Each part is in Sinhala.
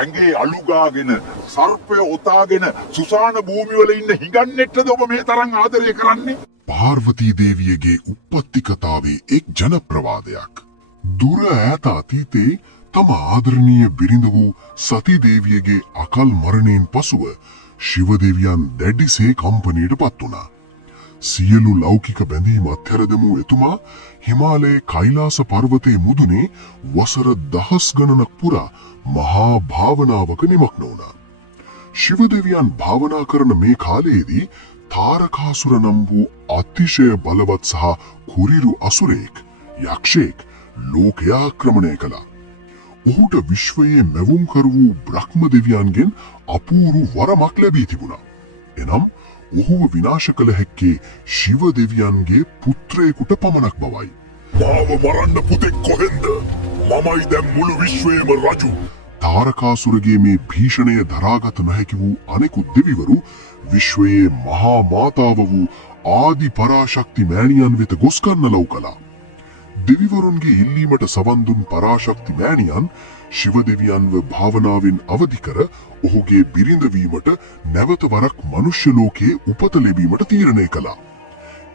ඇඟේ අලුගාගෙන සර්පය ඔතාගෙන සුසාන භූමිවල ඉන්න හිඟන්නෙක්ටද ඔබ මේ තරම් ආදරය කරන්නේ? පාර්වතී දේවියගේ උප්පත්ති කතාවේ එක් ජනප්‍රවාදයක්. දුර ඈත අතීතයේ තම ආදරණීය බිරිඳ වූ සති දේවියගේ අකල් මරණයෙන් පසුව ශිව දෙවියන් දැඩිසේ කම්පනයට පත් වුණා. සියලු ලෞකික බැඳීම් අත්හැරදමු එතුමා හිමාලයේ කෛලාස පර්වතයේ මුදුනේ වසර දහස් ගණනක් පුරා මහා භාවනාවක නිමග්න වුණා. ශිව දෙවියන් භාවනා කරන මේ කාලයේදී තාරකාසුර නම් වූ අතිශය බලවත් සහ කුරිරු අසුරෙක් යක්ෂයෙක් ලෝකය ආක්‍රමණය කළා. ඔහුට විශ්වයේ මැවුම් කර වූ බ්‍රහ්ම දෙවියන්ගෙන් අපූරු වරමක් ලැබී තිබුණා. එනම් ඔහුව විනාශ කළ හැක්කේ ශිව දෙවියන්ගේ පුත්‍රයෙකුට පමණක් බවයි. මාව මරන්න පුතෙක් කොහෙන්ද? මමයි දැන් මුළු විශ්වයේම රජු. තාරකාසුරගේ මේ භීෂණය දරාගත නොහැකි වූ අනෙකුත් දෙවිවරු විශ්වයේ මහා මාතාව වූ ආදි පරාශක්ති මෑණියන් වෙත ගොස් කන්නලව් කළා. දෙවිවරුන්ගේ ඉල්ලීමට සවන් දුන් පරාශක්ති මෑණියන් ශිව දෙවියන්ව භාවනාවෙන් අවදි කර ඔහුගේ බිරිඳ වීමට නැවත වරක් මනුෂ්‍ය ලෝකයේ උපත ලැබීමට තීරණය කළා.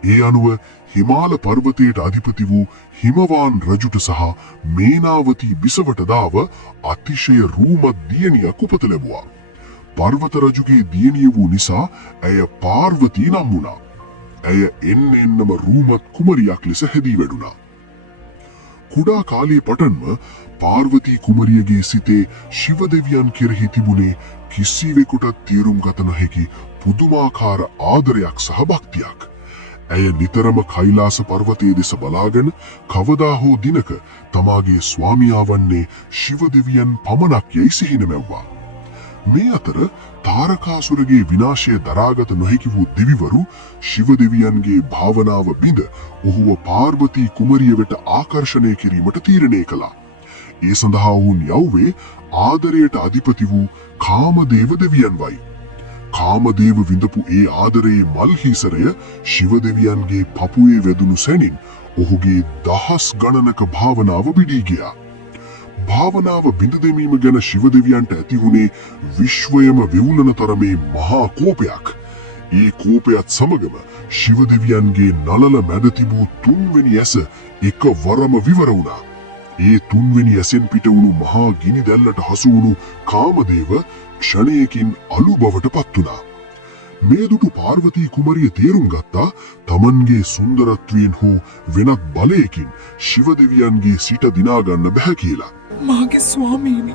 ඒ අනුව හිමාල පර්වතයට අධිපති වූ හිමවාන් රජුට සහ මේනාවතී බිසවට දාව අතිශය රූමත් දියණියක් උපත ලැබුවා. පර්වත රජුගේ දියණිය වූ නිසා ඇය පාර්වතී නම් වුණා. ඇය එන්නෙන්නම රූමත් කුමරියක් ලෙස හැදී වැඩුණා. කුඩා කාලයේ පටන්ම පාර්වතී කුමරියගේ සිතේ ශිව දෙවියන් කෙරෙහි තිබුණේ කිසිවෙකුට තීරුම් ගත නොහැකි පුදුමාකාර ආදරයක් සහ භක්තියක්. ඇය නිතරම කෛලාස පර්වතයේ දෙස බලාගෙන කවදා හෝ දිනක තමාගේ ස්වාමියා වන්නේ ශිව දෙවියන් පමණක් යයි සිහින මැව්වා. මේ අතර තාරකාසුරගේ විනාශය දරාගත නොහැකි වූ දෙවිවරු ශිව දෙවියන්ගේ භාවනාව බිඳ ඔහුව පාර්වතී කුමරිය වෙත ආකර්ෂණය කිරීමට තීරණය කළා. ඒ සඳහා වුන් යව්වේ ආදරයට අධිපති වූ කාමදේව දෙවියන් වයි. කාමදේව විඳපු ඒ ආදරයේ මල්හිසරය ශිව දෙවියන්ගේ පපුවේ වැදුණු සැනින් ඔහුගේ දහස් ගණනක භාවනාව බිඩී ගියා. භාවනාව බිඳ දැමීම ගැන ශිව දෙවියන්ට ඇති වුණේ විශ්වයම වෙවුලන තරමේ මහා කෝපයක්. ඒ කෝපයත් සමගම ශිව දෙවියන්ගේ නළල මැද තිබූ තුන්වෙනි ඇස එකවරම විවර වුණා. ඒ තුන්වෙනි ඇසෙන් පිට වුණු මහා ගිනි දැල්ලට හසු වුණු කාමදේව ක්ෂණයකින් අලු බවට පත් වුණා. මේ දුටු පාර්වතී කුමරිය තේරුම් ගත්තා තමන්ගේ සුන්දරත්වයෙන් හෝ වෙනත් බලයකින් ශිව දෙවියන්ගේ සිට දිනා ගන්න බෑ කියලා. මාගේ ස්වාමීනි,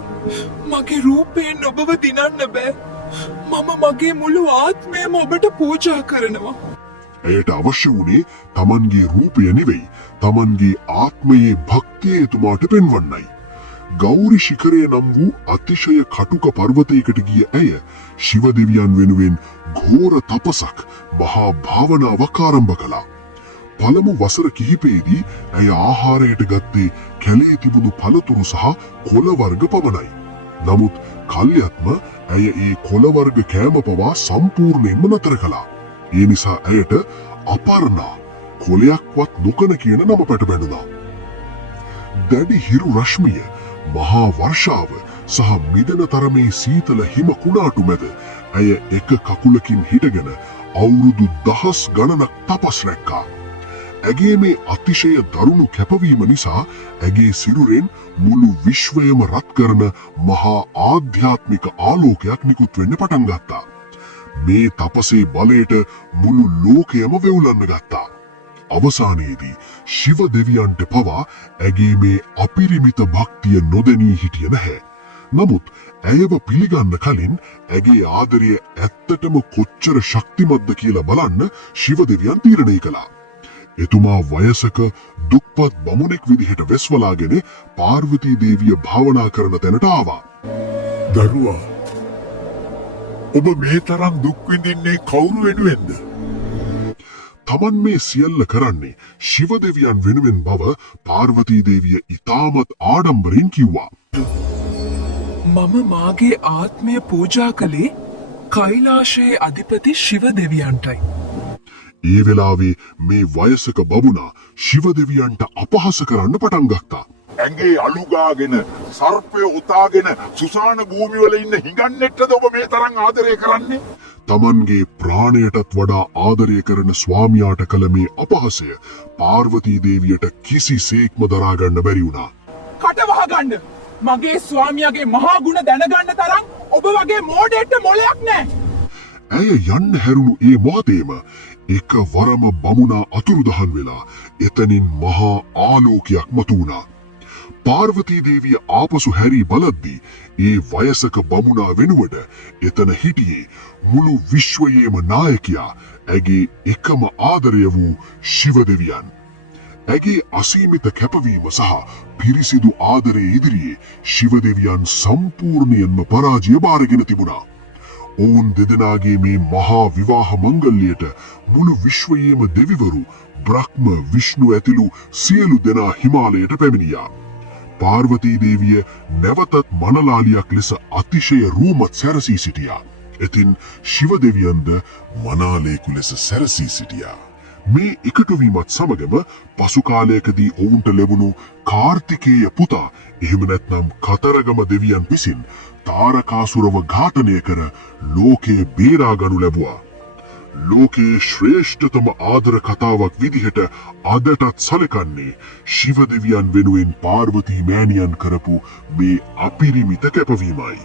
මගේ රූපයෙන් ඔබව දිනන්න බෑ. මම මගේ මුළු ආත්මයම ඔබට පූජා කරනවා. ඇයට අවශ්‍ය වුණේ තමන්ගේ රූපය නෙවෙයි, තමන්ගේ ආත්මයේ භක්තිය එතුමාට පෙන්වන්නයි. ගෞරි ශිඛරය නම් වූ අතිශය කටුක පර්වතයකට ගිය ඇය ශිව දෙවියන් වෙනුවෙන් ඝෝර තපසක් මහා භාවනාවක් ආරම්භ කළා. පළමු වසර කිහිපයේදී ඇය ආහාරයට ගත්තේ කැලේ තිබුණු පළතුරු සහ කොළ වර්ග පමණයි. නමුත් කල්යත්ම ඇය ඒ කොළ වර්ග කෑම පවා සම්පූර්ණයෙන්ම නතර කළා. ඒ නිසා ඇයට අපර්ණා, කොළයක්වත් නොකන කියන නම පැටබැඳුණා. දැඩි හිරු රශ්මිය, මහා වර්ෂාව සහ මිදන තරමේ සීතල හිම කුණාටු මැද ඇය එක කකුලකින් හිටගෙන අවුරුදු දහස් ගණනක් තපස් රැක්කා. ඇගේ මේ අතිශය දරුණු කැපවීම නිසා ඇගේ සිරුරෙන් මුළු විශ්වයම රත් කරන මහා ආධ්‍යාත්මික ආලෝකයක් නිකුත් වෙන්න පටන් ගත්තා. මේ තපසේ බලයට මුළු ලෝකයම වෙවුලන්න ගත්තා. අවසානයේදී ශිව දෙවියන්ට පවා ඇගේ මේ අපිරිමිත භක්තිය නොදැනී හිටිය නැහැ. නමුත් ඇයව පිළිගන්න කලින් ඇගේ ආදරය ඇත්තටම කොච්චර ශක්තිමත්ද කියලා බලන්න ශිව දෙවියන් තීරණය කළා. එතුමා වයසක දුක්පත් බමුණෙක් විදිහට වෙස්වලාගෙන පාර්වතී දේවිය භාවනා කරන තැනට ආවා. දරුවා, ඔබ මේ තරම් දුක් විඳින්නේ කවුරු වෙනුවෙන්ද? තමන් මේ සියල්ල කරන්නේ ශිව දෙවියන් වෙනුවෙන් බව පාර්වතී දේවිය ඉතාමත් ආඩම්බරෙන් කිව්වා. මම මාගේ ආත්මය පූජා කළේ කෛලාශයේ අධිපති ශිව දෙවියන්ටයි. ඒ වෙලාවේ මේ වයසක බමුණා ශිව දෙවියන්ට අපහාස කරන්න පටන් ගත්තා. ඇඟේ අලුගාගෙන සර්පය උතාගෙන සුසාන භූමිවල ඉන්න හිඟන්නෙක්ටද ඔබ මේ තරම් ආදරය කරන්නේ? තමන්ගේ ප්‍රාණයටත් වඩා ආදරය කරන ස්වාමියාට කළ මේ අපහසය පාර්වතී දේවියට කිසිසේත්ම දරාගන්න බැරි වුණා. කට වහගන්න. මගේ ස්වාමියාගේ මහා ගුණ දැනගන්න තරම් ඔබ වගේ මෝඩයෙක්ට මොලයක් නැහැ. ඇය යන්න හැරුණු ඒ මොහොතේම එක වරම බමුණා අතුරුදහන් වෙලා එතනින් මහා ආලෝකයක් මතුවුණා. පාර්වතී දේවිය ආපසු හැරී බලද්දී ඒ වයසක බමුණා වෙනුවට එතන හිටියේ මුළු විශ්වයේම නායකයා ඇගේ එකම ආදරය වූ ශිව දෙවියන්. ඇගේ අසීමිත කැපවීම සහ පිරිසිදු ආදරය ඉදිරියේ ශිව දෙවියන් සම්පූර්ණයෙන්ම පරාජය බාරගෙන තිබුණා. ඔවුන් දෙදෙනාගේ මේ මහා විවාහ මංගල්‍යයට මුළු විශ්වයේම දෙවිවරු බ්‍රහ්ම විෂ්ණු ඇතුළු සියලු දෙනා හිමාලයට පැමිණියා. පාර්වතී දේවිය නැවතත් මනලාලියක් ලෙස අතිශය රූමත් සැරසී සිටියා. ඉතින් ශිව දෙවියන්ද මනාලේකු ලෙස සැරසී සිටියා. මේ එකතුවීමත් සමගම පසු කාලයකදී ඔවුන්ට ලැබුණු කාර්තිකේය පුතා එහෙම නැත්නම් කතරගම දෙවියන් විසින් තාරකාසුරව ඝාතනය කර ලෝකේ බේරා ගනු ලැබුවා. ලෝකයේ ශ්‍රේෂ්ඨතම ආදර කතාවක් විදිහට අදටත් සැලකන්නේ ශිව දෙවියන් වෙනුවෙන් පාර්වතී මෑණියන් කරපු මේ අපිරිමිත කැපවීමයි.